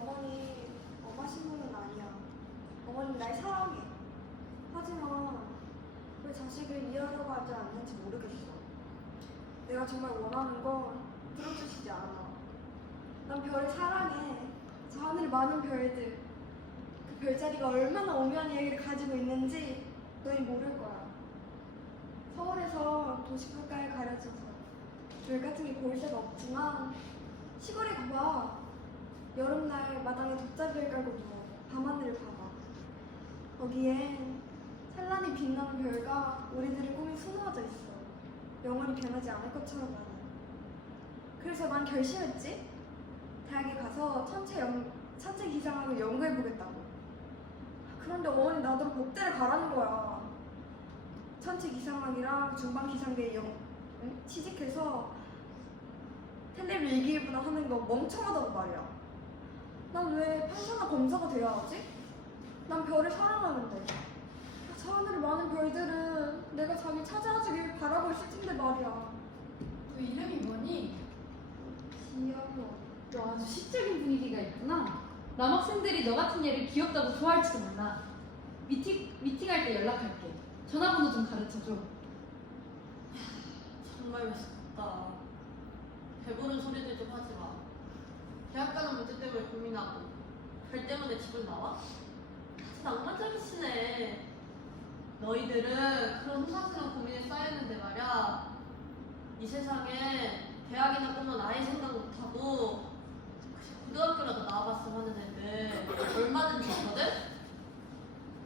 어머니 엄하신 분은 아니야. 어머니 날 사랑해. 하지만 왜 자식을 이해하려고 하지 않는지 모르겠어. 내가 정말 원하는 건 들어주시지 않아. 난 별을 사랑해. 저 하늘에 많은 별들. 그 별자리가 얼마나 오묘한 이야기를 가지고 있는지 너희 모를 거야. 서울에서 도시 물가에 가려져서 별 같은 게 보일 데가 없지만 시골에 가봐. 여름날 마당에 돗자리를 깔고 누워 밤하늘을 봐봐. 거기엔 찬란히 빛나는 별과 우리들의 꿈이 수놓아져 있어. 영원히 변하지 않을 것처럼 많아. 그래서 난 결심했지. 대학에 가서 천체 연, 천체 기상학을 연구해 보겠다고. 그런데 어머니 나더러 복대를 가라는 거야. 천체 기상학이랑 중반 기상대에 영, 응? 취직해서 텔레비 일기예보나 하는 거 멍청하다고 말이야. 난 왜 판사나 검사가 돼야 하지? 난 별을 사랑하는데. 저 하늘에 많은 별들은 내가 자기 찾아주길 바라고 있을 텐데 말이야. 너 이름이 뭐니? 귀여워. 너 아주 시적인 분위기가 있구나. 남학생들이 너 같은 애를 귀엽다고 좋아할지도 몰라. 미팅, 미팅할 때 연락할게. 전화번호 좀 가르쳐줘. 정말 멋있다. 배부른 소리들 좀 하지 마. 대학 가는 문제 때문에 고민하고 별 때문에 집을 나와? 아주 낭만적이시네. 너희들은 그런 호사스러운 고민에 쌓였는데 말야. 이 세상에 대학이나 꿈은 아예 생각 못하고 고등학교라도 나와봤으면 하는 애들 얼마든지 있거든?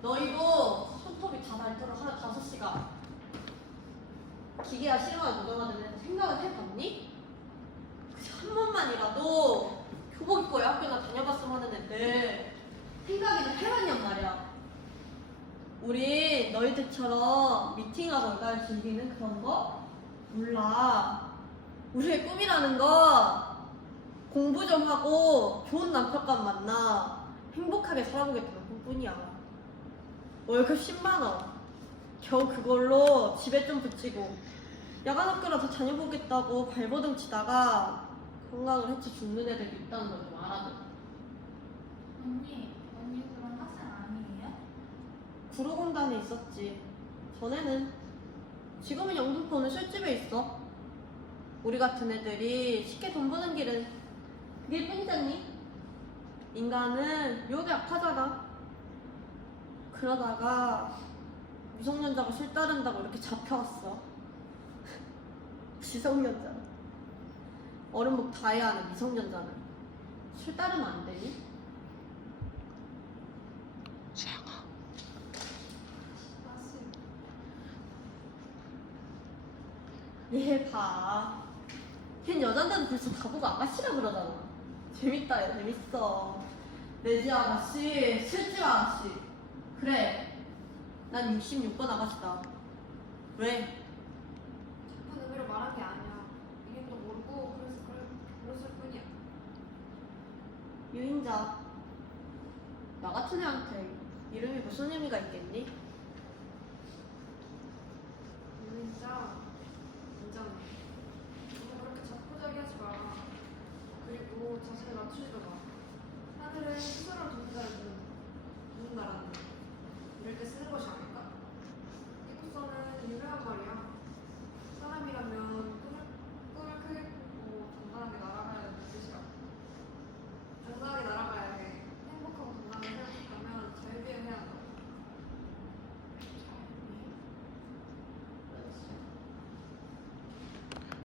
너희도 손톱이 다 닳도록 하루 다섯 시간 기계와 실험을 노동하는 애들 생각을 해봤니? 그냥 한 번만이라도 교복 입고 학교나 다녀봤으면 하는 애들 생각이나 해봤냔 말이야. 우리 너희들처럼 미팅하고 일과를 즐기는 그런 거 몰라. 우리의 꿈이라는 거 공부 좀 하고 좋은 남편감 만나 행복하게 살아보겠다는 꿈뿐이야. 월급 10만 원. 겨우 그걸로 집에 좀 붙이고 야간 학교라도 다녀보겠다고 발버둥 치다가 건강을 해치 죽는 애들도 있다는 걸 좀 알아둬. 언니, 언니 그런 학생 아니에요? 구로공단에 있었지. 전에는. 지금은 영등포는 술집에 있어. 우리 같은 애들이 쉽게 돈 버는 길은 그게 뿐이잖니? 인간은 유혹에 약하잖아. 그러다가 미성년자가 술 따른다고 이렇게 잡혀왔어. 미성년자. 어른복 다 해야 하는 미성년자는 술 따르면 안 되니? 얘 봐. 걘 여잔데도 벌써 다 보고 아가씨라 그러잖아. 재밌다, 얘 재밌어. 내지 아가씨, 술집 아가씨. 그래. 난 66번 아가씨다. 왜? 해라. 나 같은 애한테 이름이 무슨 의미가 있겠니? 진짜 인정해. 너무 그렇게 자포자기 하지 마. 그리고 자세히 맞추지도 마. 하늘은 스스로 존재하는